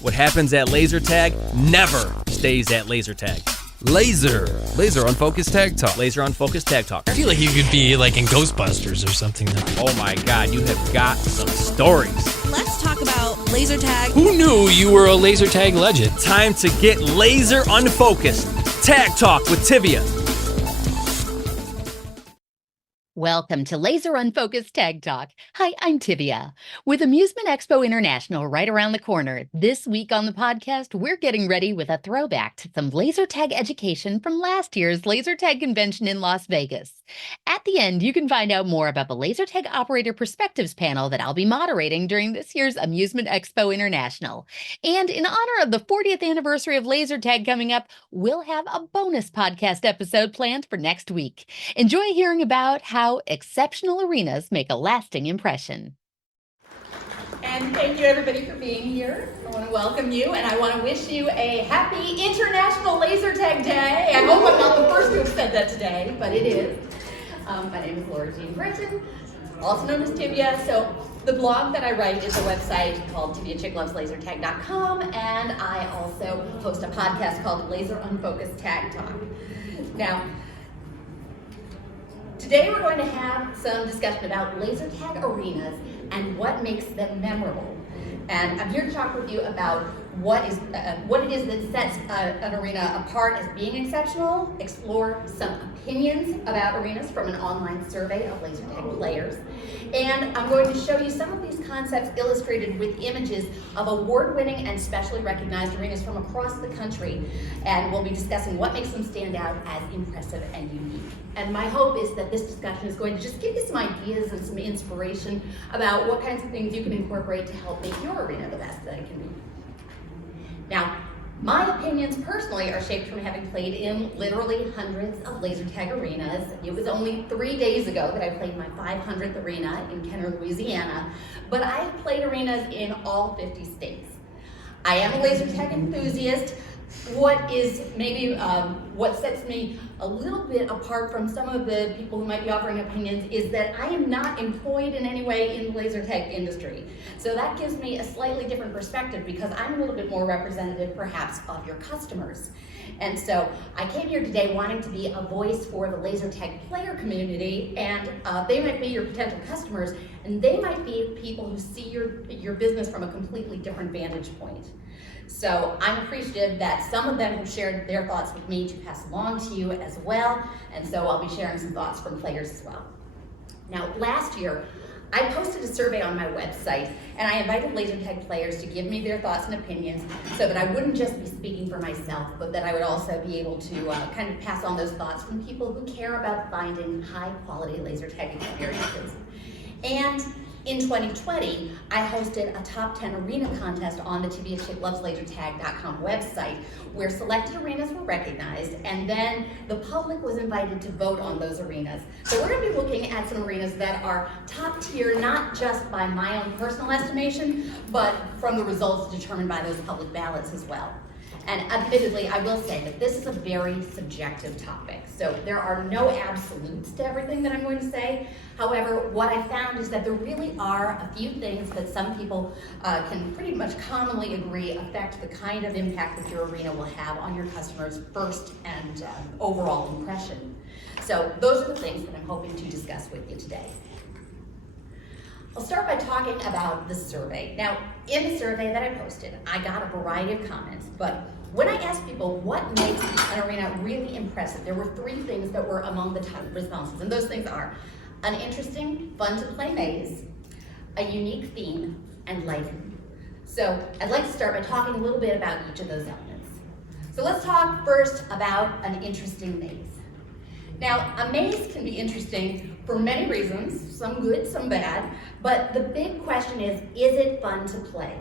What happens at laser tag never stays at laser tag. Laser Unfocused Tag Talk. Laser Unfocused Tag Talk. I feel like you could be like in Ghostbusters or something. Oh my God, you have got some stories. Let's talk about laser tag. Who knew you were a laser tag legend? Time to get laser unfocused. Tag Talk with Tivia. Welcome to Laser Unfocused Tag Talk. Hi, I'm Tivia. With Amusement Expo International right around the corner, this week on the podcast, we're getting ready with a throwback to some laser tag education from last year's laser tag convention in Las Vegas. At the end, you can find out more about the Laser Tag Operator Perspectives panel that I'll be moderating during this year's Amusement Expo International. And in honor of the 40th anniversary of laser tag coming up, we'll have a bonus podcast episode planned for next week. Enjoy hearing about how exceptional arenas make a lasting impression. And thank you everybody for being here. I want to welcome you and I want to wish you a happy International Laser Tag Day. I hope I'm not the first to have said that today, but it is. My name is Laurie Britton, also known as Tivia. So the blog that I write is a website called TiviaChickLovesLaserTag.com, and I also host a podcast called Laser Unfocused Tag Talk. Now, today we're going to have some discussion about laser tag arenas and what makes them memorable. And I'm here to talk with you about what it is that sets an arena apart as being exceptional, explore some opinions about arenas from an online survey of laser tag players, and I'm going to show you some of these concepts illustrated with images of award-winning and specially recognized arenas from across the country, and we'll be discussing what makes them stand out as impressive and unique. And my hope is that this discussion is going to just give you some ideas and some inspiration about what kinds of things you can incorporate to help make your arena the best that it can be. Now, my opinions personally are shaped from having played in literally hundreds of laser tag arenas. It was only 3 days ago that I played my 500th arena in Kenner, Louisiana, but I have played arenas in all 50 states. I am a laser tag enthusiast. What sets me a little bit apart from some of the people who might be offering opinions is that I am not employed in any way in the laser tag industry. So that gives me a slightly different perspective because I'm a little bit more representative perhaps of your customers. And so I came here today wanting to be a voice for the laser tag player community, and they might be your potential customers, and they might be people who see your business from a completely different vantage point. So I'm appreciative that some of them have shared their thoughts with me to pass along to you as well, and so I'll be sharing some thoughts from players as well. Now, last year, I posted a survey on my website, and I invited laser tag players to give me their thoughts and opinions so that I wouldn't just be speaking for myself, but that I would also be able to kind of pass on those thoughts from people who care about finding high-quality laser tag experiences. And in 2020, I hosted a top 10 arena contest on the TiviaChickLovesLaserTag.com website where selected arenas were recognized, and then the public was invited to vote on those arenas. So we're going to be looking at some arenas that are top tier, not just by my own personal estimation, but from the results determined by those public ballots as well. And admittedly, I will say that this is a very subjective topic. So there are no absolutes to everything that I'm going to say. However, what I found is that there really are a few things that some people can pretty much commonly agree affect the kind of impact that your arena will have on your customers' first and overall impression. So those are the things that I'm hoping to discuss with you today. I'll start by talking about the survey. Now, in the survey that I posted, I got a variety of comments, but when I asked people what makes an arena really impressive, there were 3 things that were among the top responses, and those things are an interesting, fun-to-play maze, a unique theme, and lighting. So I'd like to start by talking a little bit about each of those elements. So let's talk first about an interesting maze. Now, a maze can be interesting for many reasons, some good, some bad, but the big question is it fun to play?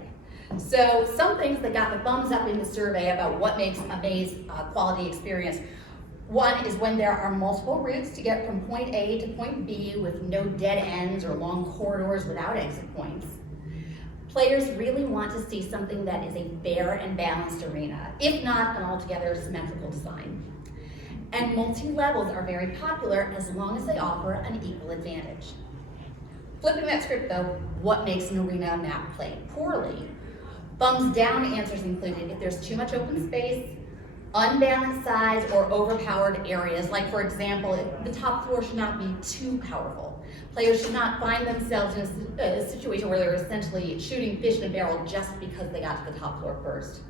So some things that got the thumbs up in the survey about what makes a maze a quality experience. One is when there are multiple routes to get from point A to point B with no dead ends or long corridors without exit points. Players really want to see something that is a fair and balanced arena, if not an altogether symmetrical design. And multi-levels are very popular as long as they offer an equal advantage. Flipping that script though, what makes an arena map play poorly? Thumbs down answers included if there's too much open space, unbalanced size, or overpowered areas. Like, for example, the top floor should not be too powerful. Players should not find themselves in a situation where they're essentially shooting fish in a barrel just because they got to the top floor first.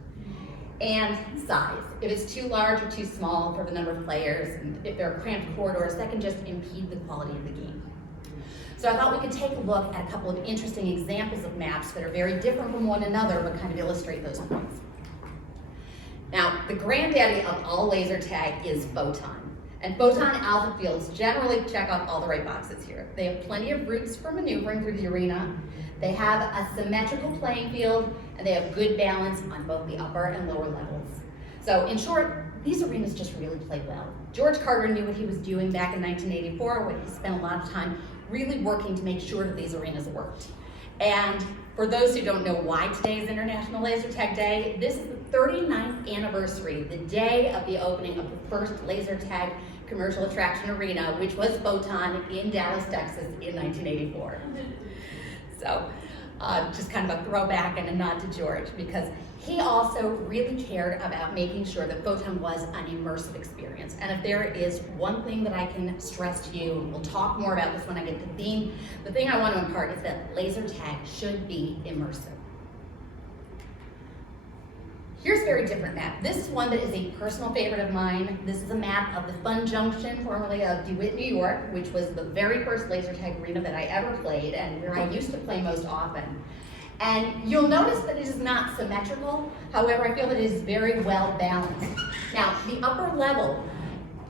And size. If it's too large or too small for the number of players, and if there are cramped corridors, that can just impede the quality of the game. So I thought we could take a look at a couple of interesting examples of maps that are very different from one another, but kind of illustrate those points. Now, the granddaddy of all laser tag is Photon. And Photon alpha fields generally check off all the right boxes here. They have plenty of routes for maneuvering through the arena. They have a symmetrical playing field, and they have good balance on both the upper and lower levels. So in short, these arenas just really play well. George Carter knew what he was doing back in 1984 when he spent a lot of time really working to make sure that these arenas worked. And for those who don't know why today is International Laser Tag Day, this is the 39th anniversary, the day of the opening of the first laser tag commercial attraction arena, which was Photon in Dallas, Texas in 1984. So just kind of a throwback and a nod to George, because he also really cared about making sure that Photon was an immersive experience. And if there is one thing that I can stress to you, and we'll talk more about this when I get to theme, the thing I want to impart is that laser tag should be immersive. Here's a very different map. This is one that is a personal favorite of mine. This is a map of the Fun Junction, formerly of DeWitt, New York, which was the very first laser tag arena that I ever played and where I used to play most often. And you'll notice that it is not symmetrical. However, I feel that it is very well balanced. Now, the upper level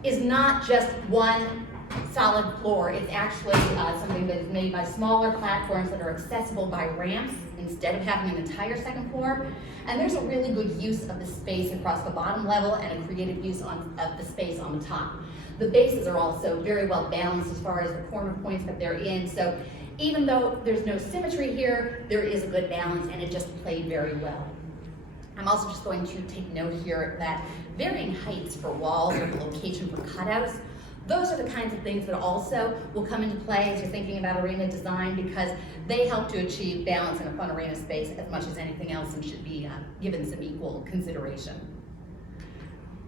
is not just one solid floor. It's actually something that is made by smaller platforms that are accessible by ramps instead of having an entire second floor. And there's a really good use of the space across the bottom level and a creative use of the space on the top. The bases are also very well balanced as far as the corner points that they're in. So even though there's no symmetry here, there is a good balance and it just played very well. I'm also just going to take note here that varying heights for walls or the location for cutouts, those are the kinds of things that also will come into play as you're thinking about arena design, because they help to achieve balance in a fun arena space as much as anything else and should be given some equal consideration.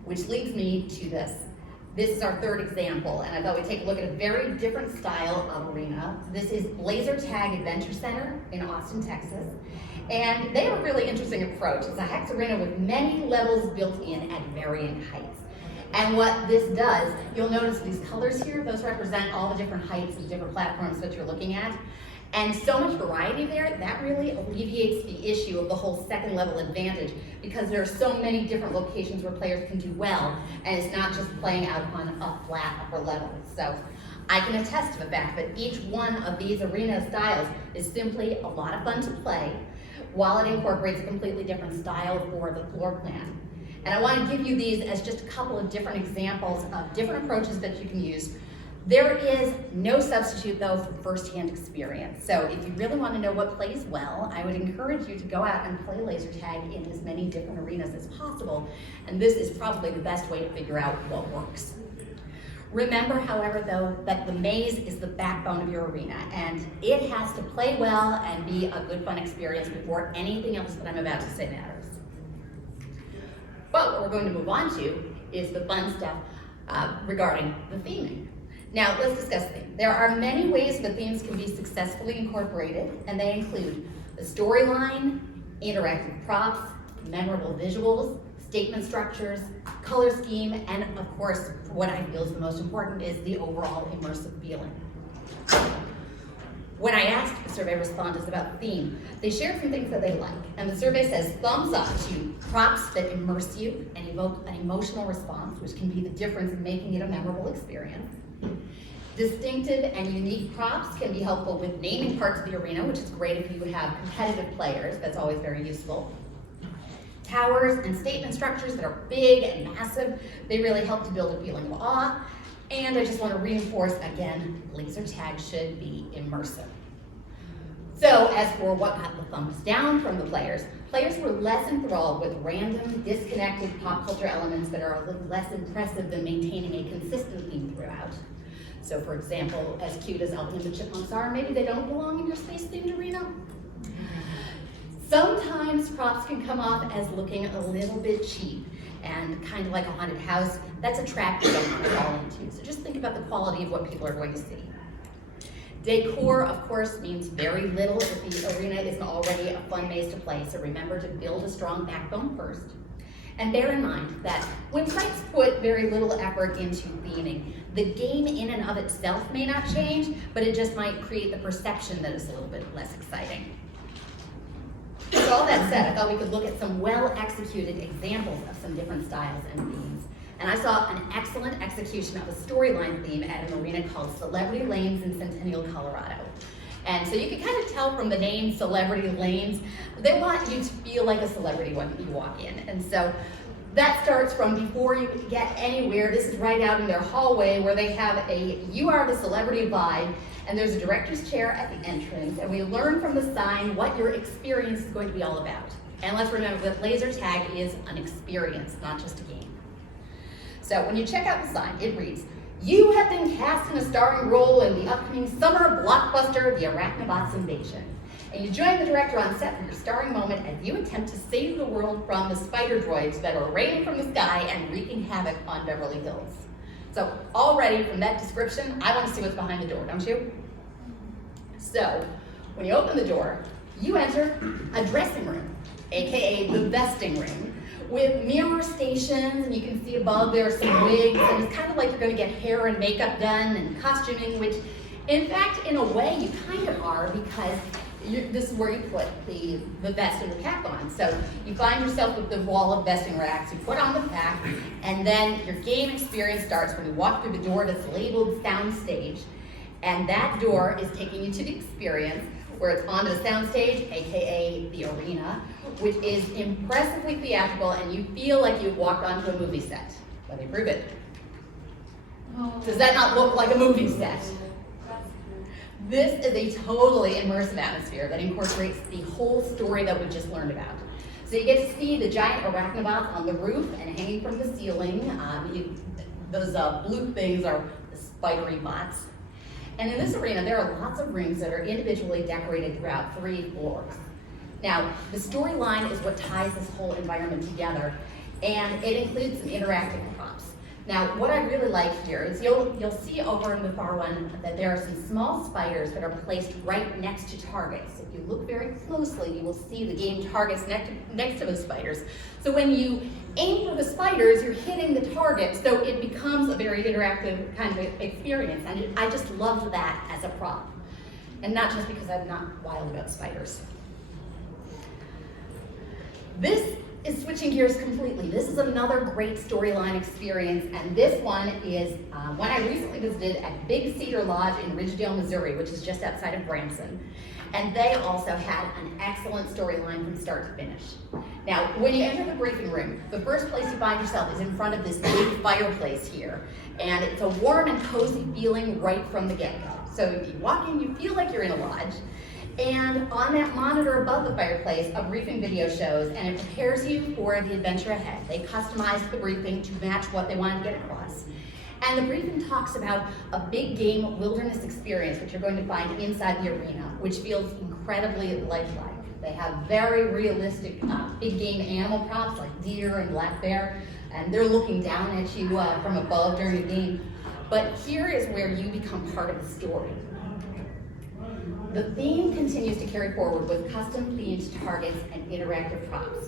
Which leads me to this. This is our third example, and I thought we'd take a look at a very different style of arena. This is Laser Tag Adventure Center in Austin, Texas. And they have a really interesting approach. It's a hex arena with many levels built in at varying heights. And what this does, you'll notice these colors here, those represent all the different heights of different platforms that you're looking at. And so much variety there, that really alleviates the issue of the whole second level advantage, because there are so many different locations where players can do well, and it's not just playing out on a flat upper level. So I can attest to the fact that each one of these arena styles is simply a lot of fun to play, while it incorporates a completely different style for the floor plan. And I want to give you these as just a couple of different examples of different approaches that you can use. There is no substitute, though, for first-hand experience. So if you really want to know what plays well, I would encourage you to go out and play laser tag in as many different arenas as possible. And this is probably the best way to figure out what works. Remember, however, though, that the maze is the backbone of your arena, and it has to play well and be a good, fun experience before anything else that I'm about to say matters. But what we're going to move on to is the fun stuff regarding the theming. Now, let's discuss theme. There are many ways that themes can be successfully incorporated, and they include the storyline, interactive props, memorable visuals, statement structures, color scheme, and of course, what I feel is the most important is the overall immersive feeling. When I asked the survey respondents about the theme, they shared some things that they like, and the survey says thumbs up to props that immerse you and evoke an emotional response, which can be the difference in making it a memorable experience. Distinctive and unique props can be helpful with naming parts of the arena, which is great if you have competitive players. That's always very useful. Towers and statement structures that are big and massive, they really help to build a feeling of awe. And I just want to reinforce again, laser tag should be immersive. So as for what got the thumbs down from the players were less enthralled with random, disconnected pop culture elements that are a little less impressive than maintaining a consistent theme throughout. So for example, as cute as Alvin and the Chipmunks are, maybe they don't belong in your space-themed arena. Sometimes props can come off as looking a little bit cheap and kind of like a haunted house. That's a trap you don't want to fall into. So just think about the quality of what people are going to see. Decor, of course, means very little if the arena isn't already a fun maze to play, so remember to build a strong backbone first. And bear in mind that when sites put very little effort into theming, the game in and of itself may not change, but it just might create the perception that it's a little bit less exciting. So all that said, I thought we could look at some well-executed examples of some different styles and themes. And I saw an excellent execution of a storyline theme at an arena called Celebrity Lanes in Centennial, Colorado. And so you can kind of tell from the name Celebrity Lanes, they want you to feel like a celebrity when you walk in. And so that starts from before you get anywhere. This is right out in their hallway where they have a "You Are the Celebrity" vibe, and there's a director's chair at the entrance, and we learn from the sign what your experience is going to be all about. And let's remember that laser tag is an experience, not just a game. So when you check out the sign, it reads, "You have been cast in a starring role in the upcoming summer blockbuster, The Arachnobots Invasion." And you join the director on set for your starring moment as you attempt to save the world from the spider droids that are raining from the sky and wreaking havoc on Beverly Hills. So already from that description, I want to see what's behind the door, don't you? So when you open the door, you enter a dressing room, AKA the vesting room, with mirror stations, and you can see above there are some wigs, and it's kind of like you're going to get hair and makeup done and costuming, which in fact, in a way, you kind of are, because this is where you put the vest and the pack on. So you find yourself with the wall of vesting racks, you put on the pack, and then your game experience starts when you walk through the door that's labeled soundstage, and that door is taking you to the experience where it's onto the soundstage, AKA the arena, which is impressively theatrical, and you feel like you've walked onto a movie set. Let me prove it. Does that not look like a movie set? This is a totally immersive atmosphere that incorporates the whole story that we just learned about. So you get to see the giant arachnobots on the roof and hanging from the ceiling. Those blue things are the spidery bots. And in this arena, there are lots of rooms that are individually decorated throughout 3 floors. Now, the storyline is what ties this whole environment together, and it includes some interactive props. Now, what I really like here is you'll see over in the far one that there are some small spiders that are placed right next to targets. If you look very closely, you will see the game targets next to those spiders. So when you aim for the spiders, you're hitting the target, so it becomes a very interactive kind of experience. And I just loved that as a prop. And not just because I'm not wild about spiders. This is switching gears completely. This is another great storyline experience, and this one is one I recently visited at Big Cedar Lodge in Ridgedale, Missouri, which is just outside of Branson. And they also had an excellent storyline from start to finish. Now, when you enter the briefing room, the first place you find yourself is in front of this big fireplace here, and it's a warm and cozy feeling right from the get-go. So you walk in, you feel like you're in a lodge. And on that monitor above the fireplace, a briefing video shows, and it prepares you for the adventure ahead. They customized the briefing to match what they wanted to get across. And the briefing talks about a big game wilderness experience, which you're going to find inside the arena, which feels incredibly lifelike. They have very realistic big game animal props like deer and black bear, and they're looking down at you from above during the game. But here is where you become part of the story. The theme continues to carry forward with custom themed targets and interactive props.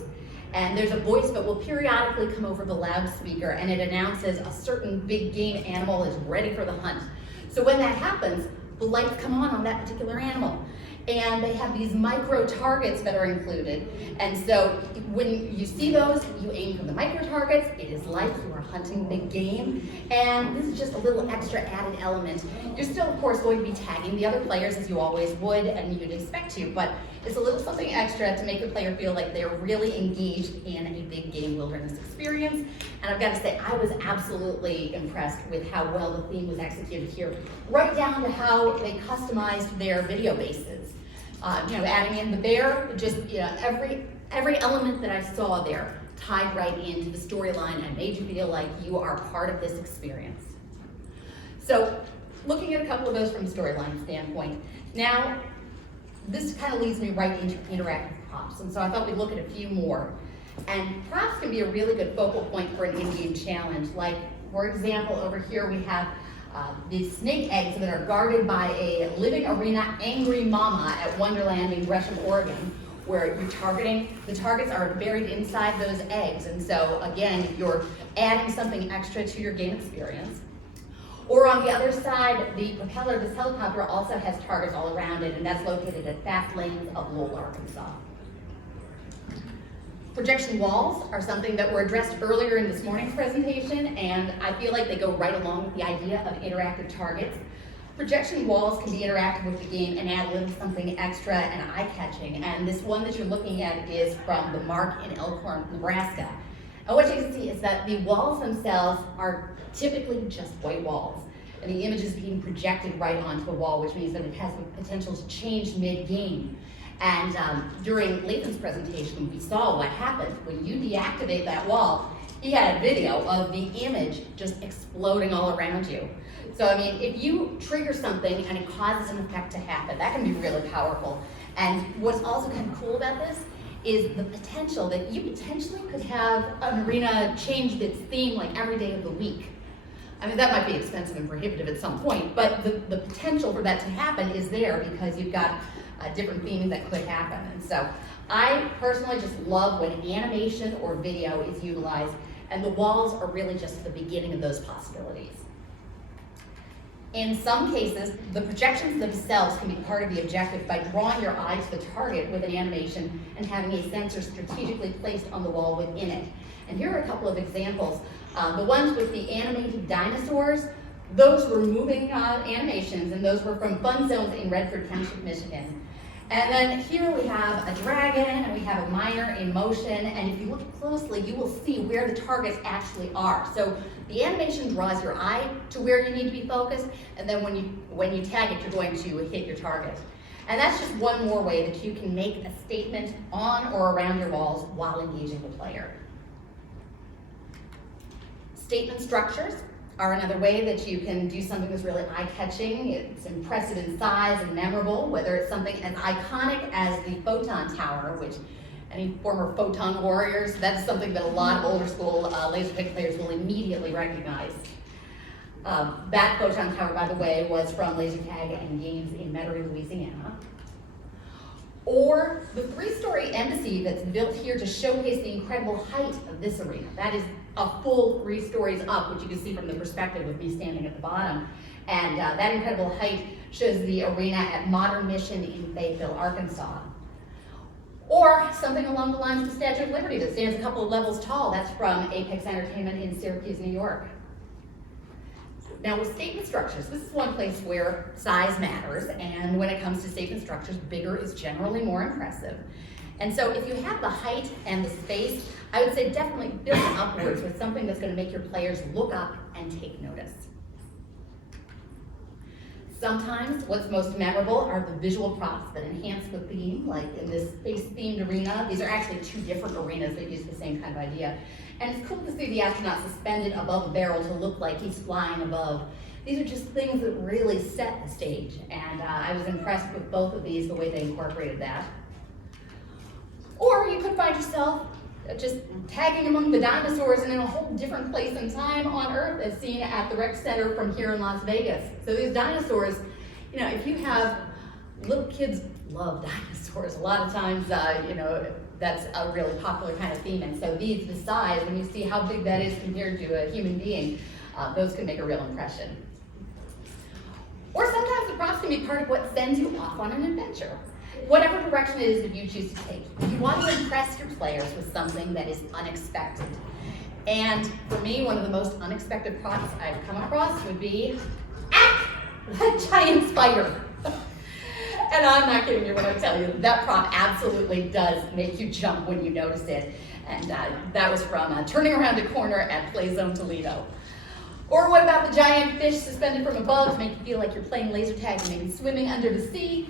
And there's a voice that will periodically come over the loudspeaker, and it announces a certain big game animal is ready for the hunt. So when that happens, the lights come on that particular animal. And they have these micro targets that are included. And so when you see those, you aim for the micro targets. It is like you are hunting big game. And this is just a little extra added element. You're still, of course, going to be tagging the other players as you always would and you'd expect to, but it's a little something extra to make the player feel like they're really engaged in a big game wilderness experience. And I've got to say, I was absolutely impressed with how well the theme was executed here, right down to how they customized their video bases. Adding in the bear, just every element that I saw there tied right into the storyline and made you feel like you are part of this experience. So, looking at a couple of those from a storyline standpoint, now this kind of leads me right into interactive props. And so I thought we'd look at a few more. And props can be a really good focal point for an in-game challenge. Like, for example, over here we have these snake eggs that are guarded by a living arena angry mama at Wonderland in Gresham, Oregon, where you're targeting, the targets are buried inside those eggs. And so again, you're adding something extra to your game experience. Or on the other side, the propeller of this helicopter also has targets all around it, and that's located at Fast Lanes of Lowell, Arkansas. Projection walls are something that were addressed earlier in this morning's presentation, and I feel like they go right along with the idea of interactive targets. Projection walls can be interactive with the game and add a little something extra and eye-catching, and this one that you're looking at is from the Mark in Elkhorn, Nebraska. And what you can see is that the walls themselves are typically just white walls, and the image is being projected right onto the wall, which means that it has the potential to change mid-game. And during Lathan's presentation, we saw what happens when you deactivate that wall. He had a video of the image just exploding all around you. So, I mean, if you trigger something and it causes an effect to happen, that can be really powerful. And what's also kind of cool about this is the potential that you potentially could have an arena change its theme like every day of the week. I mean, that might be expensive and prohibitive at some point, but the potential for that to happen is there because you've got different themes that could happen. And so I personally just love when animation or video is utilized, and the walls are really just the beginning of those possibilities. In some cases, the projections themselves can be part of the objective by drawing your eye to the target with an animation and having a sensor strategically placed on the wall within it. And here are a couple of examples. The ones with the animated dinosaurs, those were moving animations, and those were from Fun Zones in Redford Township, Michigan. And then here we have a dragon, and we have a miner in motion, and if you look closely, you will see where the targets actually are. So the animation draws your eye to where you need to be focused, and then when you tag it, you're going to hit your target. And that's just one more way that you can make a statement on or around your walls while engaging the player. Statement structures are another way that you can do something that's really eye-catching. It's impressive in size and memorable, whether it's something as iconic as the Photon Tower, which any former Photon warriors, that's something that a lot of older school laser tag players will immediately recognize. That Photon Tower, by the way, was from Laser Tag and Games in Metairie, Louisiana. Or the 3-story embassy that's built here to showcase the incredible height of this arena. That is a full 3 stories up, which you can see from the perspective of me standing at the bottom. And that incredible height shows the arena at Modern Mission in Fayetteville, Arkansas. Or something along the lines of the Statue of Liberty that stands a couple of levels tall. That's from Apex Entertainment in Syracuse, New York. Now with statement structures, this is one place where size matters, and when it comes to statement structures, bigger is generally more impressive. And so if you have the height and the space, I would say definitely build upwards with something that's going to make your players look up and take notice. Sometimes what's most memorable are the visual props that enhance the theme, like in this space-themed arena. These are actually 2 different arenas that use the same kind of idea. And it's cool to see the astronaut suspended above a barrel to look like he's flying above. These are just things that really set the stage, and I was impressed with both of these, the way they incorporated that. Or you could find yourself just tagging among the dinosaurs and in a whole different place and time on Earth as seen at the rec center from here in Las Vegas. So these dinosaurs, you know, if you have little kids love dinosaurs, a lot of times, you know, that's a really popular kind of theme. And so these, the size, when you see how big that is compared to a human being, those can make a real impression. Or sometimes the props can be part of what sends you off on an adventure. Whatever direction it is that you choose to take, you want to impress your players with something that is unexpected. And for me, one of the most unexpected props I've come across would be a giant spider. And I'm not kidding you when I tell you, that prop absolutely does make you jump when you notice it. And that was from Turning Around a Corner at Play Zone Toledo. Or what about the giant fish suspended from above to make you feel like you're playing laser tag and maybe swimming under the sea?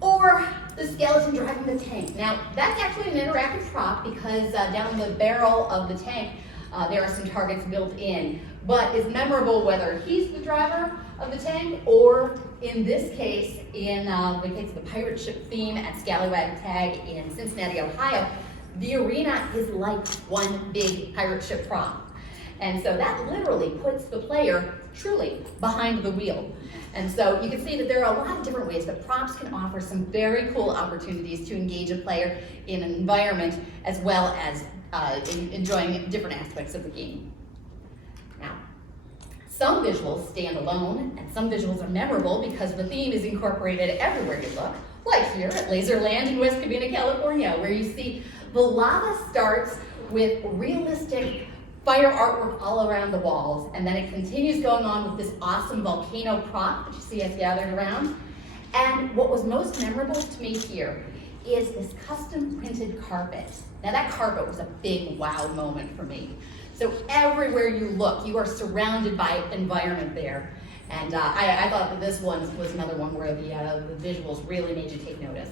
Or the skeleton driving the tank. Now, that's actually an interactive prop because down the barrel of the tank, there are some targets built in. But it's memorable whether he's the driver of the tank or in this case, in the case of the pirate ship theme at Scallywag Tag in Cincinnati, Ohio, the arena is like one big pirate ship prop. And so that literally puts the player truly behind the wheel. And so you can see that there are a lot of different ways that props can offer some very cool opportunities to engage a player in an environment as well as enjoying different aspects of the game. Now, some visuals stand alone and some visuals are memorable because the theme is incorporated everywhere you look, like here at Laserland in West Covina, California, where you see the lava starts with realistic fire artwork all around the walls, and then it continues going on with this awesome volcano prop that you see us gathered around. And what was most memorable to me here is this custom printed carpet. Now that carpet was a big wow moment for me. So everywhere you look, you are surrounded by environment there. And I thought that this one was another one where the visuals really made you take notice.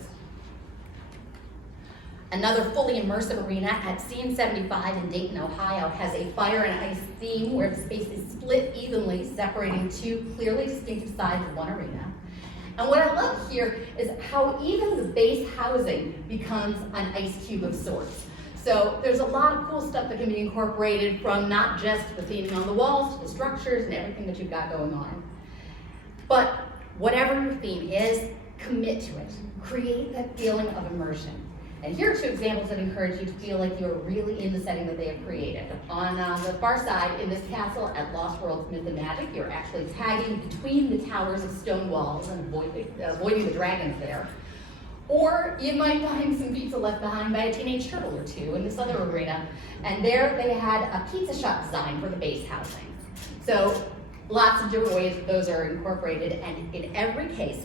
Another fully immersive arena at Scene 75 in Dayton, Ohio has a fire and ice theme where the space is split evenly, separating two clearly distinctive sides of one arena. And what I love here is how even the base housing becomes an ice cube of sorts. So there's a lot of cool stuff that can be incorporated from not just the theming on the walls to the structures and everything that you've got going on. But whatever your theme is, commit to it. Create that feeling of immersion. And here are two examples that encourage you to feel like you're really in the setting that they have created. On the far side, in this castle at Lost Worlds Myth and Magic, you're actually tagging between the towers of stone walls and avoiding the dragons there. Or you might find some pizza left behind by a teenage turtle or two in this other arena. And there they had a pizza shop design for the base housing. So lots of different ways that those are incorporated, and in every case,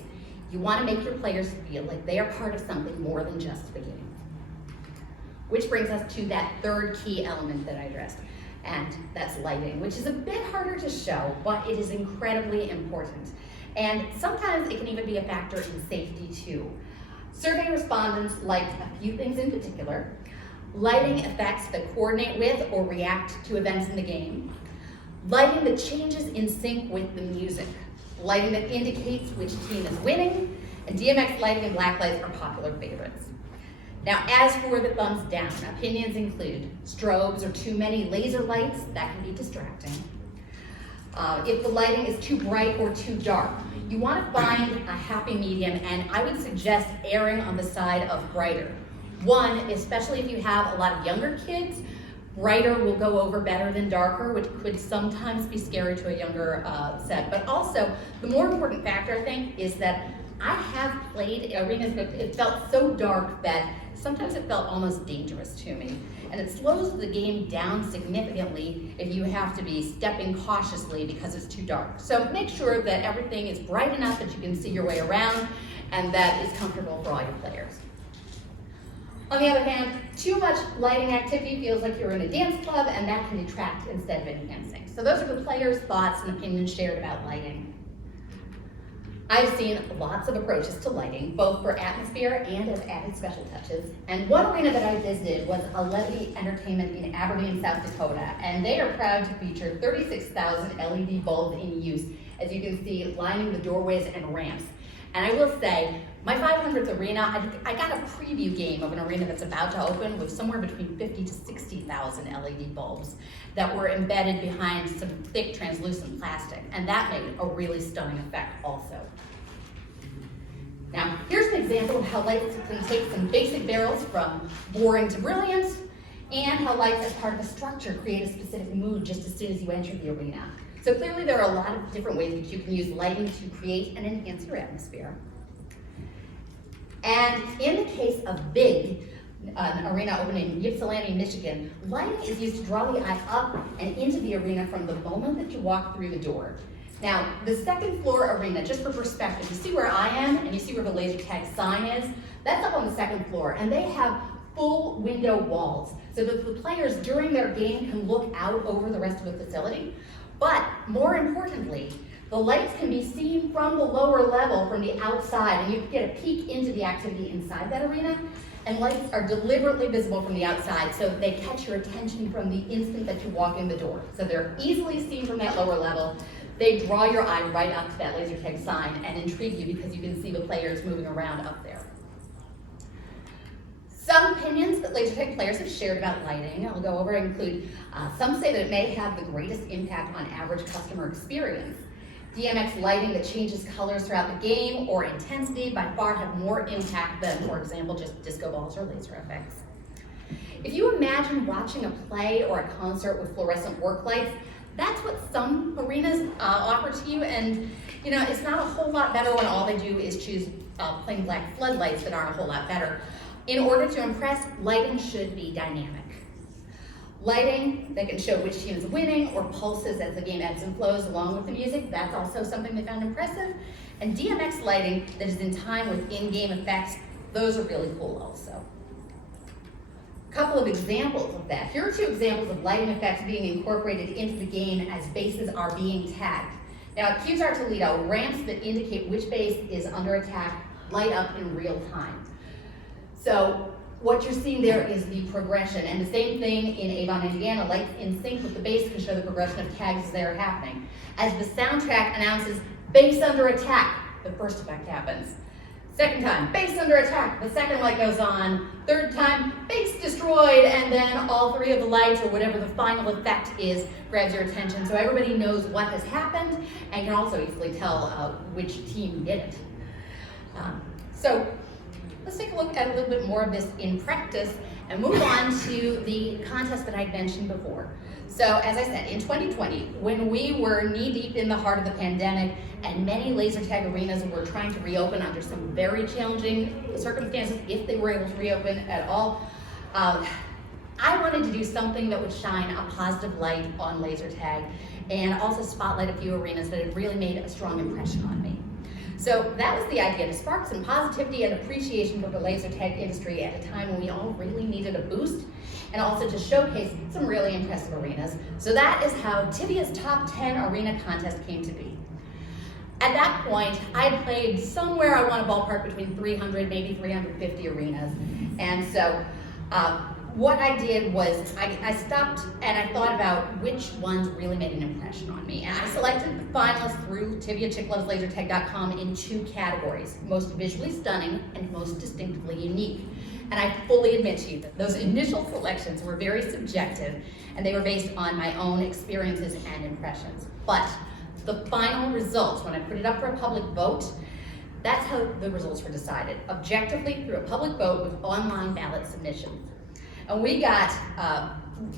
you want to make your players feel like they are part of something more than just the game. Which brings us to that third key element that I addressed, and that's lighting, which is a bit harder to show, but it is incredibly important. And sometimes it can even be a factor in safety too. Survey respondents liked a few things in particular: lighting effects that coordinate with or react to events in the game, lighting that changes in sync with the music, lighting that indicates which team is winning, and DMX lighting and black lights are popular favorites. Now, as for the thumbs down, opinions include strobes or too many laser lights, that can be distracting. If the lighting is too bright or too dark, you want to find a happy medium, and I would suggest erring on the side of brighter. One, especially if you have a lot of younger kids, brighter will go over better than darker, which could sometimes be scary to a younger set. But also, the more important factor, I think, is that I have played arenas, but it felt so dark that sometimes it felt almost dangerous to me. And it slows the game down significantly if you have to be stepping cautiously because it's too dark. So make sure that everything is bright enough that you can see your way around and that is comfortable for all your players. On the other hand, too much lighting activity feels like you're in a dance club, and that can detract instead of enhancing. So those are the players' thoughts and opinions shared about lighting. I've seen lots of approaches to lighting, both for atmosphere and as added special touches. And one arena that I visited was a Levy Entertainment in Aberdeen, South Dakota, and they are proud to feature 36,000 LED bulbs in use, as you can see, lining the doorways and ramps. And I will say, my 500th arena, I got a preview game of an arena that's about to open with somewhere between 50 to 60,000 LED bulbs that were embedded behind some thick translucent plastic, and that made a really stunning effect also. Now, here's an example of how lights can take some basic barrels from boring to brilliant, and how lights as part of a structure create a specific mood just as soon as you enter the arena. So clearly there are a lot of different ways that you can use lighting to create and enhance your atmosphere. And in the case of Big, an arena opening in Ypsilanti, Michigan, lighting is used to draw the eye up and into the arena from the moment that you walk through the door. Now, the second floor arena, just for perspective, you see where I am and you see where the laser tag sign is? That's up on the second floor, and they have full window walls so that the players during their game can look out over the rest of the facility. But more importantly, the lights can be seen from the lower level from the outside, and you can get a peek into the activity inside that arena. And lights are deliberately visible from the outside so they catch your attention from the instant that you walk in the door. So they're easily seen from that lower level. They draw your eye right up to that laser tag sign and intrigue you because you can see the players moving around up there. Some opinions that laser tag players have shared about lighting, I'll go over, include some say that it may have the greatest impact on average customer experience. DMX lighting that changes colors throughout the game or intensity by far have more impact than, for example, just disco balls or laser effects. If you imagine watching a play or a concert with fluorescent work lights, that's what some arenas offer to you, and it's not a whole lot better when all they do is choose plain black floodlights that aren't a whole lot better. In order to impress, lighting should be dynamic. Lighting that can show which team is winning or pulses as the game ebbs and flows along with the music, that's also something they found impressive. And DMX lighting that is in time with in-game effects, those are really cool also. A couple of examples of that. Here are two examples of lighting effects being incorporated into the game as bases are being tagged. Now at Qzar Toledo, ramps that indicate which base is under attack light up in real time. So what you're seeing there is the progression, and the same thing in Avon, Indiana, lights in sync with the base can show the progression of tags as they're happening. As the soundtrack announces, base under attack, the first effect happens. Second time, base under attack, the second light goes on. Third time, base destroyed, and then all three of the lights, or whatever the final effect is, grabs your attention, so everybody knows what has happened, and can also easily tell which team did it. So let's take a look at a little bit more of this in practice and move on to the contest that I'd mentioned before. So as I said, in 2020, when we were knee-deep in the heart of the pandemic and many laser tag arenas were trying to reopen under some very challenging circumstances, if they were able to reopen at all, I wanted to do something that would shine a positive light on laser tag and also spotlight a few arenas that had really made a strong impression on me. So that was the idea, to spark some positivity and appreciation for the laser tag industry at a time when we all really needed a boost, and also to showcase some really impressive arenas. So that is how Tivia's Top 10 Arena Contest came to be. At that point, I had played somewhere, I want to ballpark between 300, maybe 350 arenas. And so what I did was I stopped and I thought about which ones really made an impression on me. And I selected the finalists through TiviaChickLovesLaserTag.com in two categories: most visually stunning and most distinctively unique. And I fully admit to you that those initial selections were very subjective, and they were based on my own experiences and impressions. But the final results, when I put it up for a public vote, that's how the results were decided, objectively through a public vote with online ballot submissions. And we got,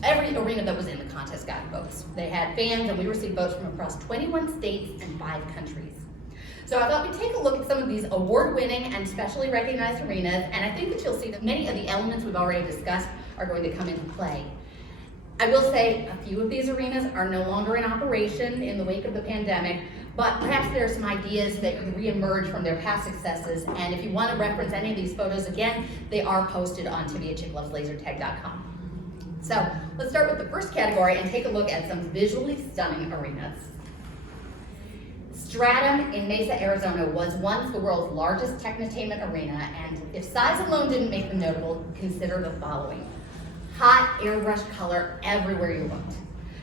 every arena that was in the contest got votes. They had fans, and we received votes from across 21 states and 5 countries. So I thought we'd take a look at some of these award-winning and specially recognized arenas, and I think that you'll see that many of the elements we've already discussed are going to come into play. I will say a few of these arenas are no longer in operation in the wake of the pandemic, but perhaps there are some ideas that could reemerge from their past successes, and if you want to reference any of these photos, again, they are posted on TiviaChickLovesLaserTag.com. So let's start with the first category and take a look at some visually stunning arenas. Stratum in Mesa, Arizona was once the world's largest technotainment arena, and if size alone didn't make them notable, consider the following. Hot airbrush color everywhere you looked.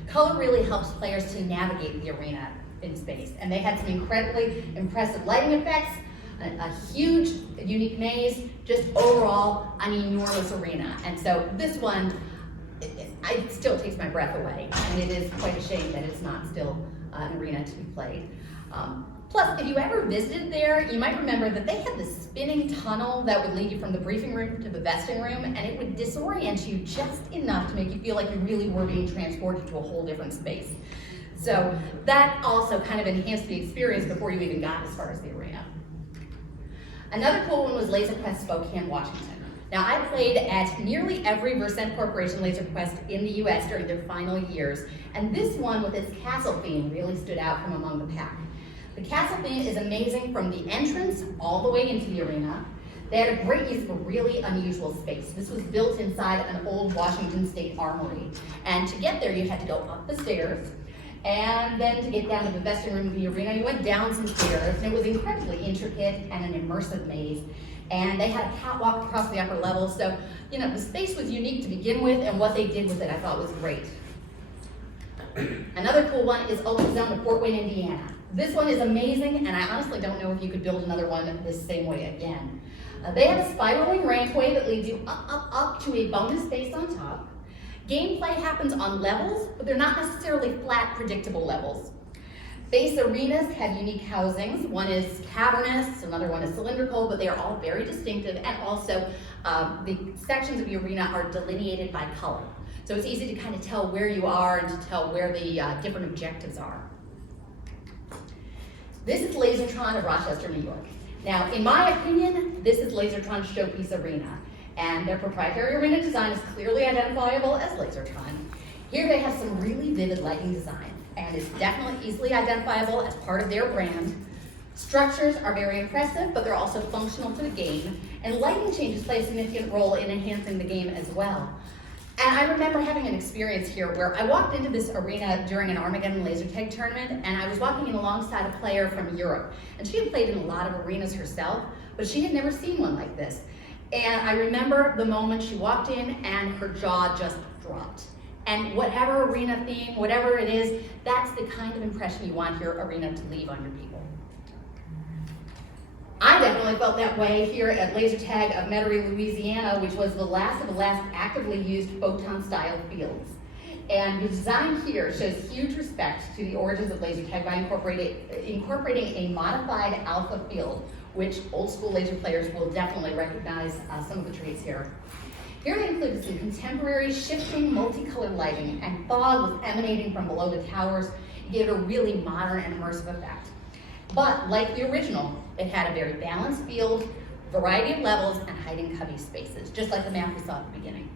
Color really helps players to navigate the arena in space, and they had some incredibly impressive lighting effects, a huge, unique maze, just overall an enormous arena. And so this one, it still takes my breath away, and it is quite a shame that it's not still an arena to be played. Plus, if you ever visited there, you might remember that they had this spinning tunnel that would lead you from the briefing room to the vesting room, and it would disorient you just enough to make you feel like you really were being transported to a whole different space. So that also kind of enhanced the experience before you even got as far as the arena. Another cool one was Laser Quest Spokane, Washington. Now, I played at nearly every Versent Corporation Laser Quest in the US during their final years, and this one with its castle theme really stood out from among the pack. The castle theme is amazing from the entrance all the way into the arena. They had a great use of a really unusual space. This was built inside an old Washington State armory, and to get there you had to go up the stairs, and then to get down to the vesting room of the arena, you went down some stairs, and it was incredibly intricate and an immersive maze. And they had a catwalk across the upper level, so the space was unique to begin with, and what they did with it I thought was great. Another cool one is Ultrazone of Fort Wayne, Indiana. This one is amazing, and I honestly don't know if you could build another one this same way again. They have a spiraling rampway that leads you up to a bonus space on top. Gameplay happens on levels, but they're not necessarily flat, predictable levels. Base arenas have unique housings. One is cavernous, another one is cylindrical, but they are all very distinctive, and also the sections of the arena are delineated by color. So it's easy to kind of tell where you are and to tell where the different objectives are. This is Lasertron of Rochester, New York. Now, in my opinion, this is Lasertron's showpiece arena, and their proprietary arena design is clearly identifiable as Lasertron. Here they have some really vivid lighting design, and it's definitely easily identifiable as part of their brand. Structures are very impressive, but they're also functional to the game, and lighting changes play a significant role in enhancing the game as well. And I remember having an experience here where I walked into this arena during an Armageddon laser tag tournament, and I was walking in alongside a player from Europe. And she had played in a lot of arenas herself, but she had never seen one like this. And I remember the moment she walked in and her jaw just dropped. And whatever arena theme, whatever it is, that's the kind of impression you want your arena to leave on your people. I definitely felt that way here at Laser Tag of Metairie, Louisiana, which was the last of the last actively used photon-style fields. And the design here shows huge respect to the origins of laser tag by incorporating a modified alpha field, which old school laser players will definitely recognize some of the traits here. Here they included some contemporary shifting multicolored lighting, and fog was emanating from below the towers. It gave it a really modern and immersive effect. But like the original, it had a very balanced field, variety of levels, and hiding cubby spaces, just like the map we saw at the beginning.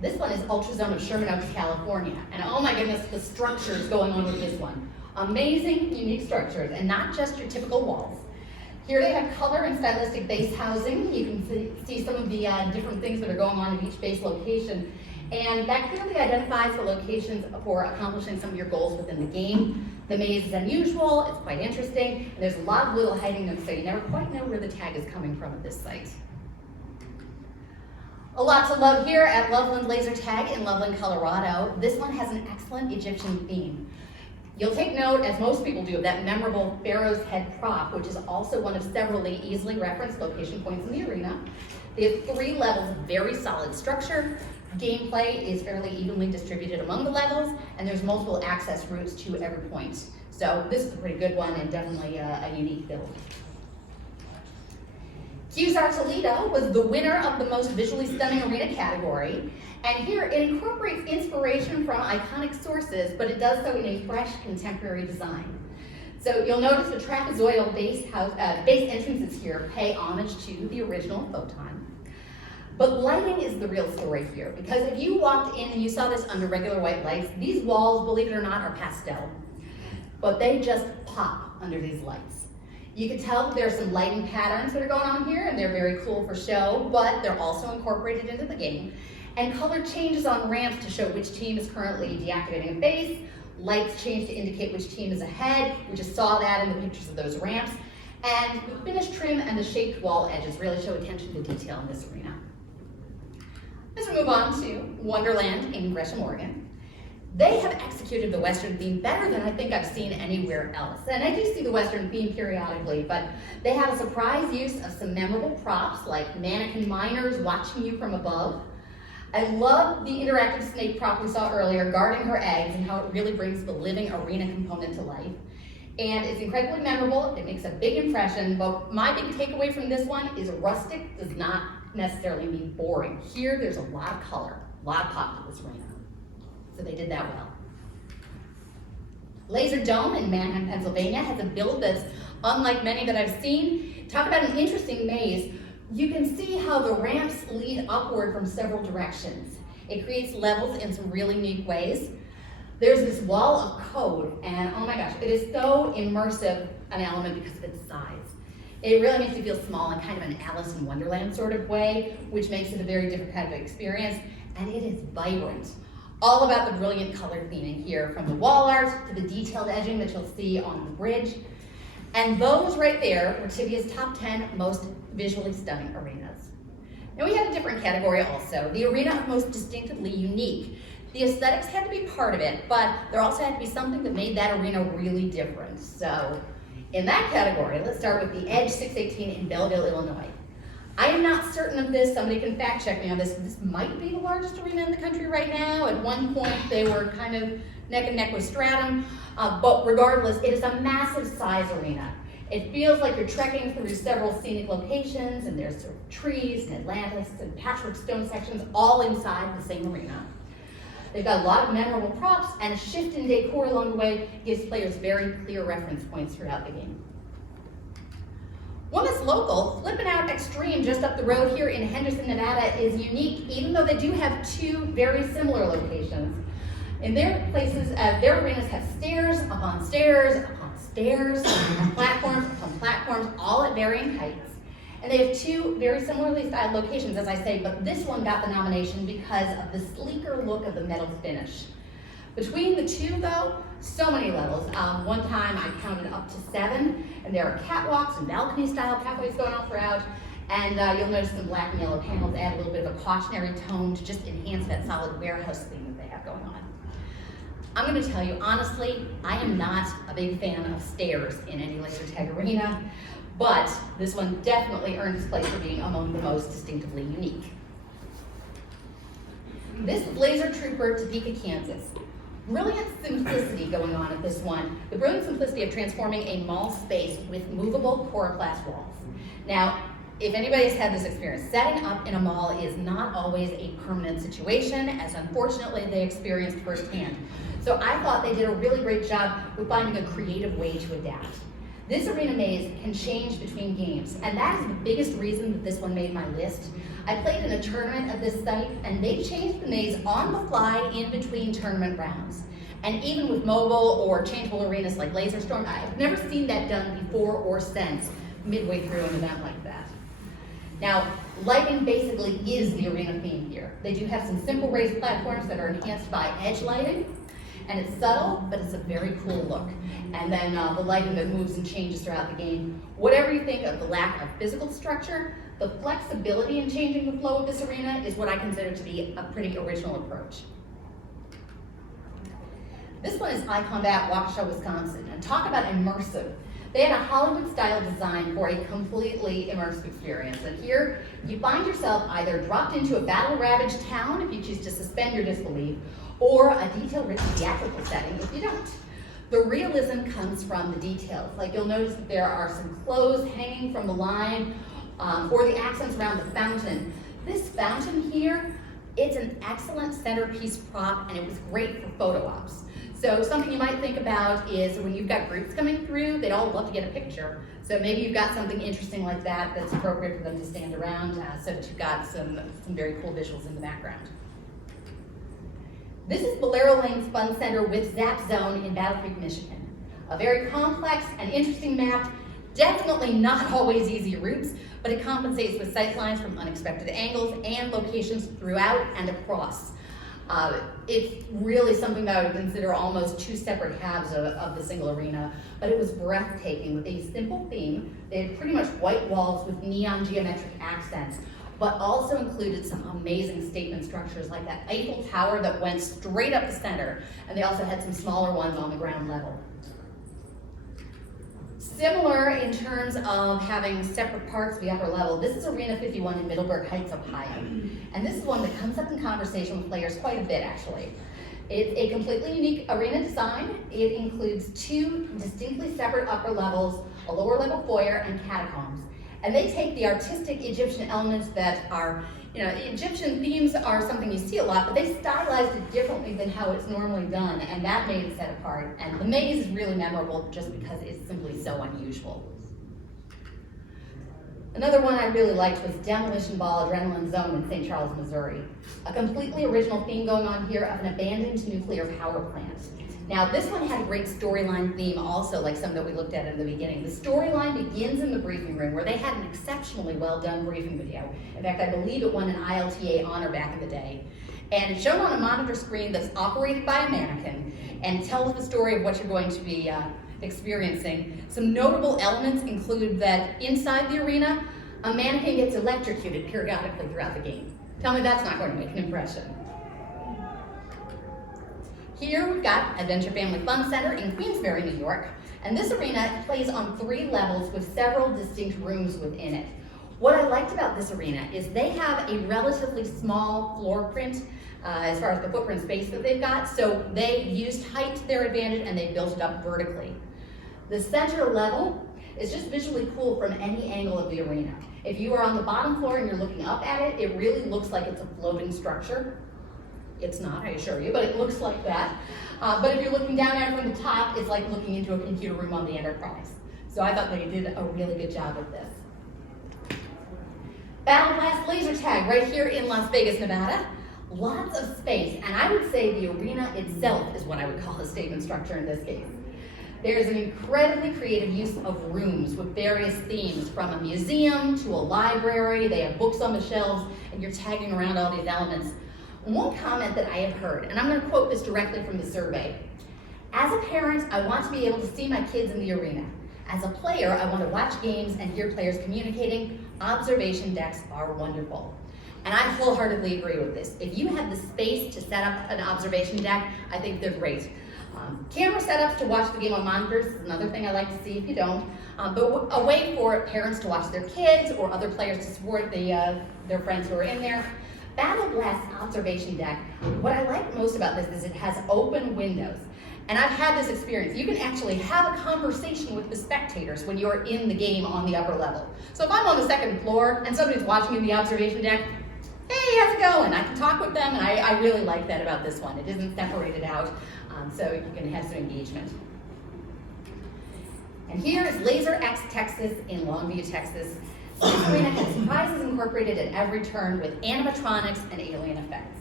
This one is Ultrazone of Sherman Oaks, California. And oh my goodness, the structures going on with this one. Amazing, unique structures, and not just your typical walls. Here they have color and stylistic base housing. You can see some of the different things that are going on in each base location. And that clearly identifies the locations for accomplishing some of your goals within the game. The maze is unusual, it's quite interesting, and there's a lot of little hiding nooks, so you never quite know where the tag is coming from at this site. A lot to love here at Loveland Laser Tag in Loveland, Colorado. This one has an excellent Egyptian theme. You'll take note, as most people do, of that memorable Pharaoh's head prop, which is also one of several easily referenced location points in the arena. They have 3 levels of very solid structure. Gameplay is fairly evenly distributed among the levels, and there's multiple access routes to every point. So this is a pretty good one and definitely a unique build. QSAR Toledo was the winner of the most visually stunning arena category, and here it incorporates inspiration from iconic sources, but it does so in a fresh contemporary design. So you'll notice the trapezoidal base entrances here pay homage to the original Photon. But lighting is the real story here, because if you walked in and you saw this under regular white lights, these walls, believe it or not, are pastel. But they just pop under these lights. You can tell there's some lighting patterns that are going on here, and they're very cool for show, but they're also incorporated into the game. And color changes on ramps to show which team is currently deactivating a base. Lights change to indicate which team is ahead. We just saw that in the pictures of those ramps. And the finished trim and the shaped wall edges really show attention to detail in this arena. Let's move on to Wonderland in Gresham, Oregon. They have executed the Western theme better than I think I've seen anywhere else. And I do see the Western theme periodically, but they have a surprise use of some memorable props like mannequin miners watching you from above. I love the interactive snake prop we saw earlier, guarding her eggs, and how it really brings the living arena component to life. And it's incredibly memorable, it makes a big impression, but my big takeaway from this one is rustic does not necessarily mean boring. Here, there's a lot of color, a lot of pop to this arena. So they did that well. Laser Dome in Manheim, Pennsylvania has a build that's unlike many that I've seen. Talk about an interesting maze. You can see how the ramps lead upward from several directions. It creates levels in some really unique ways. There's this wall of code, and oh my gosh, it is so immersive an element because of its size. It really makes you feel small in kind of an Alice in Wonderland sort of way, which makes it a very different kind of experience, and it is vibrant. All about the brilliant color theming here, from the wall art to the detailed edging that you'll see on the bridge. And those right there were Tivia's top 10 most visually stunning arenas. Now we have a different category also, the arena of most distinctively unique. The aesthetics had to be part of it, but there also had to be something that made that arena really different. So in that category, let's start with the Edge 618 in Belleville, Illinois. I am not certain of this, somebody can fact check me on this. This might be the largest arena in the country right now. At one point, they were kind of neck and neck with Stratum, but regardless, it is a massive size arena. It feels like you're trekking through several scenic locations, and there's sort of trees and Atlantis and patchwork stone sections all inside the same arena. They've got a lot of memorable props, and a shift in decor along the way gives players very clear reference points throughout the game. One that's local, Flippin' Out Extreme just up the road here in Henderson, Nevada is unique, even though they do have two very similar locations. In their places, their arenas have stairs upon stairs upon stairs, and platforms upon platforms, all at varying heights. And they have two very similarly styled locations, as I say, but this one got the nomination because of the sleeker look of the metal finish. Between the two, though, so many levels. One time I counted up to 7, and there are catwalks and balcony-style pathways going on throughout, and you'll notice some black and yellow panels add a little bit of a cautionary tone to just enhance that solid warehouse theme that they have going on. I'm going to tell you, honestly, I am not a big fan of stairs in any laser tag arena, but this one definitely earned its place for being among the most distinctively unique. This Laser Trooper Topeka, Kansas. Brilliant simplicity going on at this one. The brilliant simplicity of transforming a mall space with movable coroplast walls. Now, if anybody's had this experience, setting up in a mall is not always a permanent situation, as unfortunately they experienced firsthand. So I thought they did a really great job with finding a creative way to adapt. This arena maze can change between games, and that is the biggest reason that this one made my list. I played in a tournament at this site, and they changed the maze on the fly in between tournament rounds. And even with mobile or changeable arenas like Laser Storm, I've never seen that done before or since midway through an event like that. Now, lighting basically is the arena theme here. They do have some simple raised platforms that are enhanced by edge lighting, and it's subtle, but it's a very cool look. And then the lighting that moves and changes throughout the game. Whatever you think of the lack of physical structure, the flexibility in changing the flow of this arena is what I consider to be a pretty original approach. This one is iCombat, Waukesha, Wisconsin, and talk about immersive. They had a Hollywood-style design for a completely immersive experience. And here, you find yourself either dropped into a battle-ravaged town if you choose to suspend your disbelief, or a detail-rich theatrical setting if you don't. The realism comes from the details. Like you'll notice that there are some clothes hanging from the line, or the accents around the fountain. This fountain here, it's an excellent centerpiece prop, and it was great for photo ops. So something you might think about is when you've got groups coming through, they'd all love to get a picture. So maybe you've got something interesting like that that's appropriate for them to stand around so that you've got some very cool visuals in the background. This is Bolero Lane's Fun Center with Zap Zone in Battle Creek, Michigan. A very complex and interesting map, definitely not always easy routes, but it compensates with sight lines from unexpected angles and locations throughout and across. It's really something that I would consider almost two separate halves of the single arena, but it was breathtaking with a simple theme. They had pretty much white walls with neon geometric accents, but also included some amazing statement structures like that Eiffel Tower that went straight up the center, and they also had some smaller ones on the ground level. Similar in terms of having separate parts of the upper level, this is Arena 51 in Middleburg Heights, Ohio. And this is one that comes up in conversation with players quite a bit, actually. It's a completely unique arena design. It includes two distinctly separate upper levels, a lower level foyer, and catacombs. And they take the artistic Egyptian elements that are, Egyptian themes are something you see a lot, but they stylized it differently than how it's normally done, and that made it set apart. And the maze is really memorable just because it's simply so unusual. Another one I really liked was Demolition Ball Adrenaline Zone in St. Charles, Missouri. A completely original theme going on here of an abandoned nuclear power plant. Now, this one had a great storyline theme also, like some that we looked at in the beginning. The storyline begins in the briefing room, where they had an exceptionally well-done briefing video. In fact, I believe it won an ILTA honor back in the day. And it's shown on a monitor screen that's operated by a mannequin and tells the story of what you're going to be experiencing. Some notable elements include that inside the arena, a mannequin gets electrocuted periodically throughout the game. Tell me that's not going to make an impression. Here we've got Adventure Family Fun Center in Queensbury, New York, and this arena plays on 3 levels with several distinct rooms within it. What I liked about this arena is they have a relatively small floor print as far as the footprint space that they've got, so they used height to their advantage and they built it up vertically. The center level is just visually cool from any angle of the arena. If you are on the bottom floor and you're looking up at it, it really looks like it's a floating structure. It's not, I assure you, but it looks like that. But if you're looking down at it from the top, it's like looking into a computer room on the Enterprise. So I thought they did a really good job with this. Battle Blast Laser Tag right here in Las Vegas, Nevada. Lots of space, and I would say the arena itself is what I would call a statement structure in this case. There's an incredibly creative use of rooms with various themes, from a museum to a library. They have books on the shelves, and you're tagging around all these elements. One comment that I have heard, and I'm going to quote this directly from the survey. As a parent, I want to be able to see my kids in the arena. As a player, I want to watch games and hear players communicating. Observation decks are wonderful. And I wholeheartedly agree with this. If you have the space to set up an observation deck, I think they're great. Camera setups to watch the game on monitors is another thing I like to see if you don't. But a way for parents to watch their kids or other players to support their friends who are in there. Battle Blast observation deck, what I like most about this is it has open windows. And I've had this experience. You can actually have a conversation with the spectators when you're in the game on the upper level. So if I'm on the 2nd floor and somebody's watching in the observation deck, hey, how's it going? I can talk with them, and I really like that about this one. It isn't separated out, so you can have some engagement. And here is Laser X Texas in Longview, Texas. This arena has prizes incorporated at every turn with animatronics and alien effects.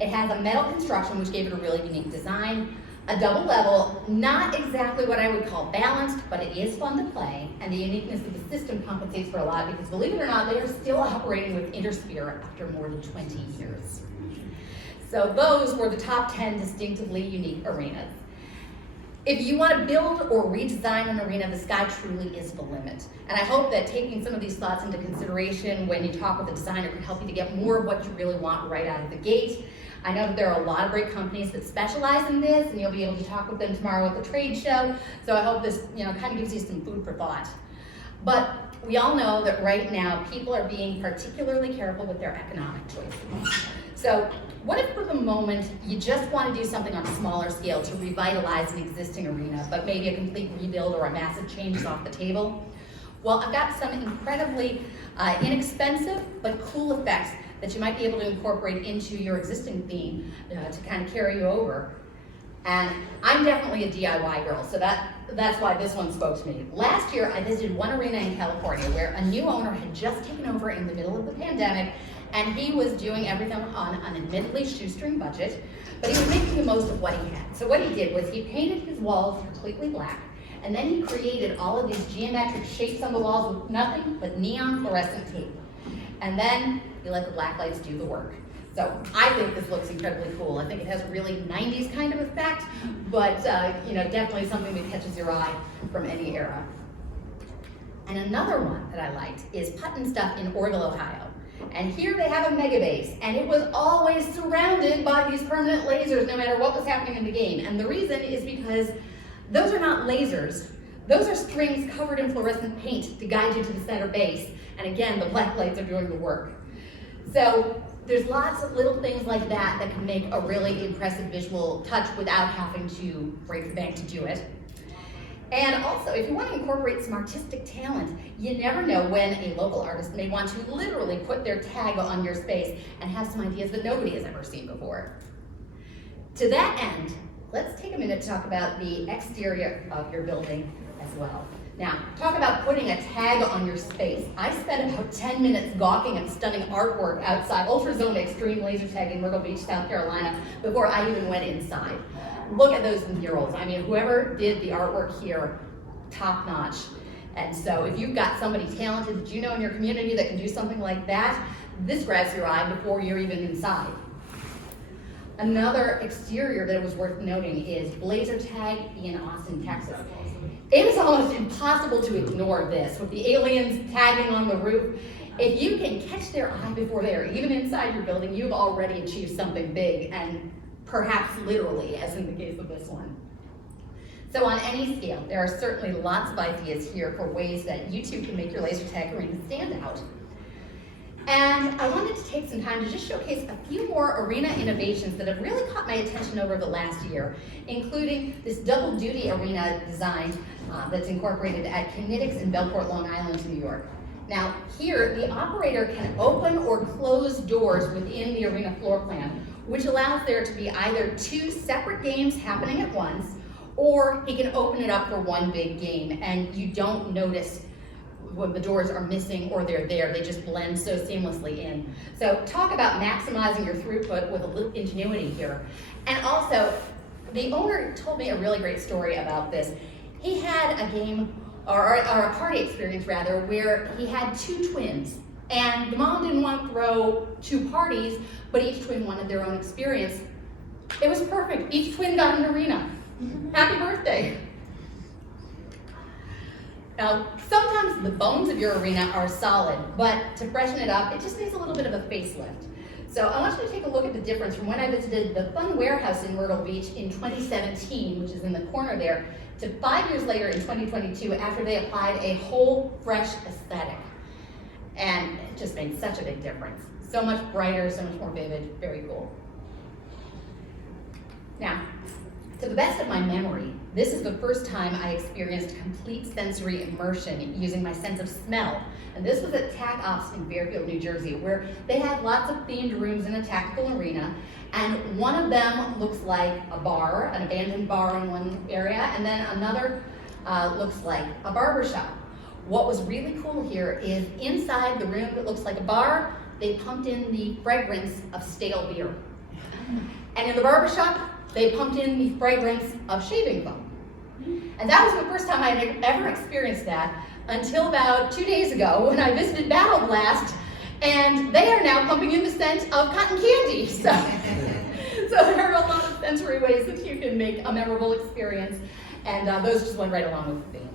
It has a metal construction, which gave it a really unique design. A double level, not exactly what I would call balanced, but it is fun to play, and the uniqueness of the system compensates for a lot because, believe it or not, they are still operating with Intersphere after more than 20 years. So those were the top 10 distinctively unique arenas. If you want to build or redesign an arena, the sky truly is the limit. And I hope that taking some of these thoughts into consideration when you talk with a designer can help you to get more of what you really want right out of the gate. I know that there are a lot of great companies that specialize in this, and you'll be able to talk with them tomorrow at the trade show. So I hope this, kind of gives you some food for thought. But we all know that right now people are being particularly careful with their economic choices. So what if for the moment you just want to do something on a smaller scale to revitalize an existing arena, but maybe a complete rebuild or a massive change is off the table? Well, I've got some incredibly inexpensive but cool effects that you might be able to incorporate into your existing theme to kind of carry you over. And I'm definitely a DIY girl, so that's why this one spoke to me. Last year, I visited one arena in California where a new owner had just taken over in the middle of the pandemic, and he was doing everything on an admittedly shoestring budget, but he was making the most of what he had. So what he did was he painted his walls completely black, and then he created all of these geometric shapes on the walls with nothing but neon fluorescent tape. And then you let the black lights do the work. So I think this looks incredibly cool. I think it has a really 90s kind of effect, but definitely something that catches your eye from any era. And another one that I liked is Putt & Stuff in Orville, Ohio. And here they have a mega base, and it was always surrounded by these permanent lasers no matter what was happening in the game. And the reason is because those are not lasers. Those are strings covered in fluorescent paint to guide you to the center base. And again, the black lights are doing the work. So there's lots of little things like that that can make a really impressive visual touch without having to break the bank to do it. And also, if you want to incorporate some artistic talent, you never know when a local artist may want to literally put their tag on your space and have some ideas that nobody has ever seen before. To that end, let's take a minute to talk about the exterior of your building as well. Now, talk about putting a tag on your space. I spent about 10 minutes gawking at stunning artwork outside Ultrazone Extreme Laser Tag in Myrtle Beach, South Carolina, before I even went inside. Look at those murals. I mean, whoever did the artwork here, top notch. And so if you've got somebody talented that you know in your community that can do something like that, this grabs your eye before you're even inside. Another exterior that was worth noting is Laser Tag in Austin, Texas. It is almost impossible to ignore this with the aliens tagging on the roof. If you can catch their eye before they are even inside your building, you've already achieved something big and perhaps literally, as in the case of this one. So on any scale, there are certainly lots of ideas here for ways that you too can make your laser tag arena stand out. And I wanted to take some time to just showcase a few more arena innovations that have really caught my attention over the last year, including this double duty arena design that's incorporated at Kinetics in Belport, Long Island, New York. Now here, the operator can open or close doors within the arena floor plan, which allows there to be either 2 separate games happening at once, or he can open it up for one big game and you don't notice when the doors are missing or they're there. They just blend so seamlessly in. So talk about maximizing your throughput with a little ingenuity here. And also, the owner told me a really great story about this. He had a game, or a party experience rather, where he had 2 twins. And the mom didn't want to throw 2 parties, but each twin wanted their own experience. It was perfect. Each twin got an arena. Happy birthday. Now, sometimes the bones of your arena are solid, but to freshen it up, it just needs a little bit of a facelift. So I want you to take a look at the difference from when I visited the Fun Warehouse in Myrtle Beach in 2017, which is in the corner there, to 5 years later in 2022 after they applied a whole fresh aesthetic. And it just made such a big difference. So much brighter, so much more vivid, very cool. Now, to the best of my memory, this is the first time I experienced complete sensory immersion using my sense of smell. And this was at TAC Ops in Fairfield, New Jersey, where they had lots of themed rooms in a tactical arena. And one of them looks like a bar, an abandoned bar in one area, and then another looks like a barber shop. What was really cool here is inside the room that looks like a bar, they pumped in the fragrance of stale beer. And in the barber shop, they pumped in the fragrance of shaving foam. And that was the first time I had ever experienced that until about 2 days ago when I visited Battle Blast, and they are now pumping in the scent of cotton candy. So there are a lot of sensory ways that you can make a memorable experience, and those just went right along with the theme.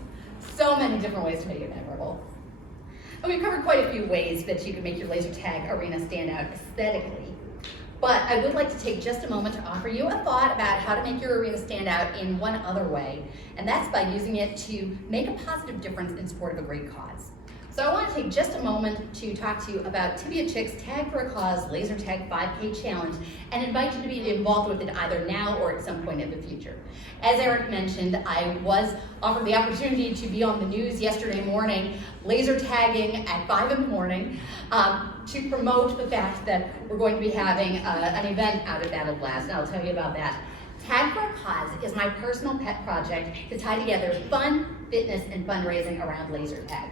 So many different ways to make it memorable. And we've covered quite a few ways that you can make your laser tag arena stand out aesthetically. But I would like to take just a moment to offer you a thought about how to make your arena stand out in one other way, and that's by using it to make a positive difference in support of a great cause. So I want to take just a moment to talk to you about Tivia Chick's Tag for a Cause Laser Tag 5K Challenge and invite you to be involved with it either now or at some point in the future. As Eric mentioned, I was offered the opportunity to be on the news yesterday morning, laser tagging at 5 in the morning, to promote the fact that we're going to be having an event out at Battle Blast, and I'll tell you about that. Tag for a Cause is my personal pet project to tie together fun, fitness, and fundraising around laser tag.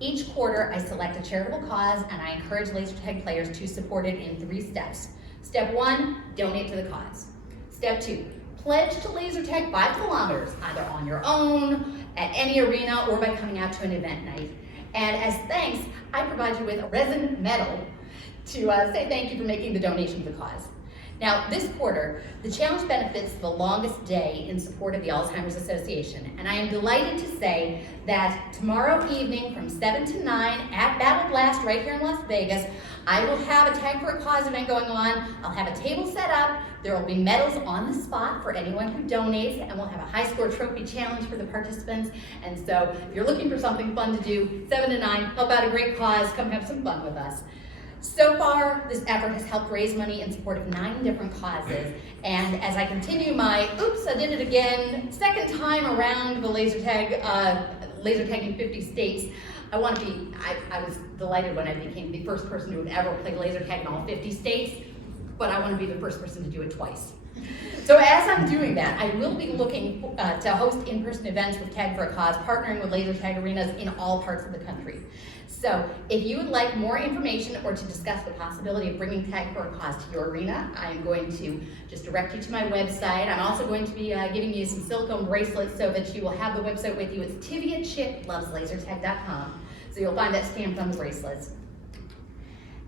Each quarter, I select a charitable cause and I encourage laser tag players to support it in 3 steps. Step 1, donate to the cause. Step 2, pledge to laser tag 5 kilometers, either on your own, at any arena, or by coming out to an event night. And as thanks, I provide you with a resin medal to say thank you for making the donation to the cause. Now, this quarter, the challenge benefits the Longest Day in support of the Alzheimer's Association, and I am delighted to say that tomorrow evening from 7 to 9 at Battle Blast right here in Las Vegas, I will have a Tag for a Cause event going on. I'll have a table set up. There will be medals on the spot for anyone who donates, and we'll have a high score trophy challenge for the participants. And so if you're looking for something fun to do, 7 to 9, help out a great cause, come have some fun with us. So far, this effort has helped raise money in support of 9 different causes. And as I continue my, oops, I did it again, second time around the laser tagging 50 states, I was delighted when I became the first person who would ever play laser tag in all 50 states, but I want to be the first person to do it twice. So as I'm doing that, I will be looking to host in-person events with Tag for a Cause, partnering with laser tag arenas in all parts of the country. So if you would like more information or to discuss the possibility of bringing Tag for a Cause to your arena, I'm going to just direct you to my website. I'm also going to be giving you some silicone bracelets so that you will have the website with you. It's TiviaChickLovesLaserTag.com. So you'll find that stamped on the bracelets.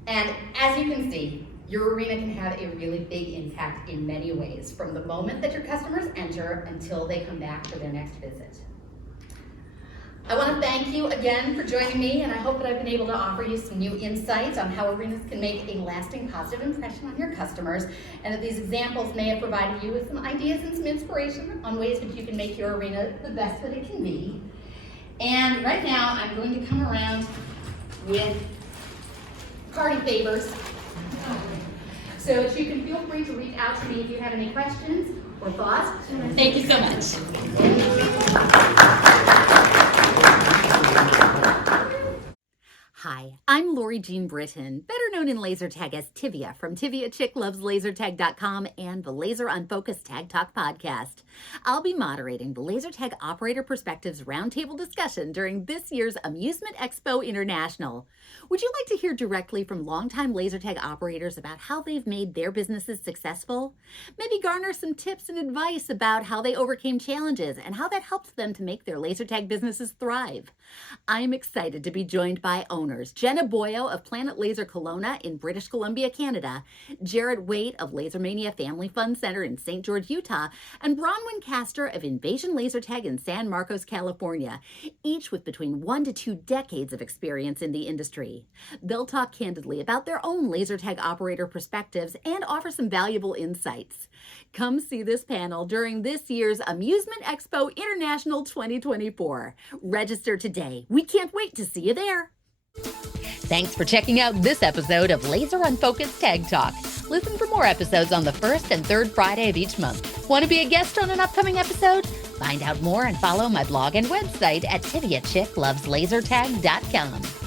And as you can see, your arena can have a really big impact in many ways, from the moment that your customers enter until they come back for their next visit. I want to thank you again for joining me, and I hope that I've been able to offer you some new insights on how arenas can make a lasting positive impression on your customers, and that these examples may have provided you with some ideas and some inspiration on ways that you can make your arena the best that it can be. And right now, I'm going to come around with party favors, so that you can feel free to reach out to me if you have any questions or thoughts. Thank you so much. Hi, I'm Laurie Jean Britton, better known in laser tag as Tivia from TiviaChickLovesLaserTag.com and the Laser Unfocused Tag Talk podcast. I'll be moderating the Laser Tag Operator Perspectives Roundtable discussion during this year's Amusement Expo International. Would you like to hear directly from longtime laser tag operators about how they've made their businesses successful? Maybe garner some tips and advice about how they overcame challenges and how that helped them to make their laser tag businesses thrive. I'm excited to be joined by owners Jenna Boyo of Planet Laser Kelowna in British Columbia, Canada, Jared Waite of Lasermania Family Fun Center in St. George, Utah, and Bronwyn Castor of Invasion Laser Tag in San Marcos, California, each with between 1 to 2 decades of experience in the industry. They'll talk candidly about their own laser tag operator perspectives and offer some valuable insights. Come see this panel during this year's Amusement Expo International 2024. Register today. We can't wait to see you there. Thanks for checking out this episode of Laser Unfocused Tag Talk. Listen for more episodes on the first and third Friday of each month. Want to be a guest on an upcoming episode? Find out more and follow my blog and website at TiviaChickLovesLaserTag.com.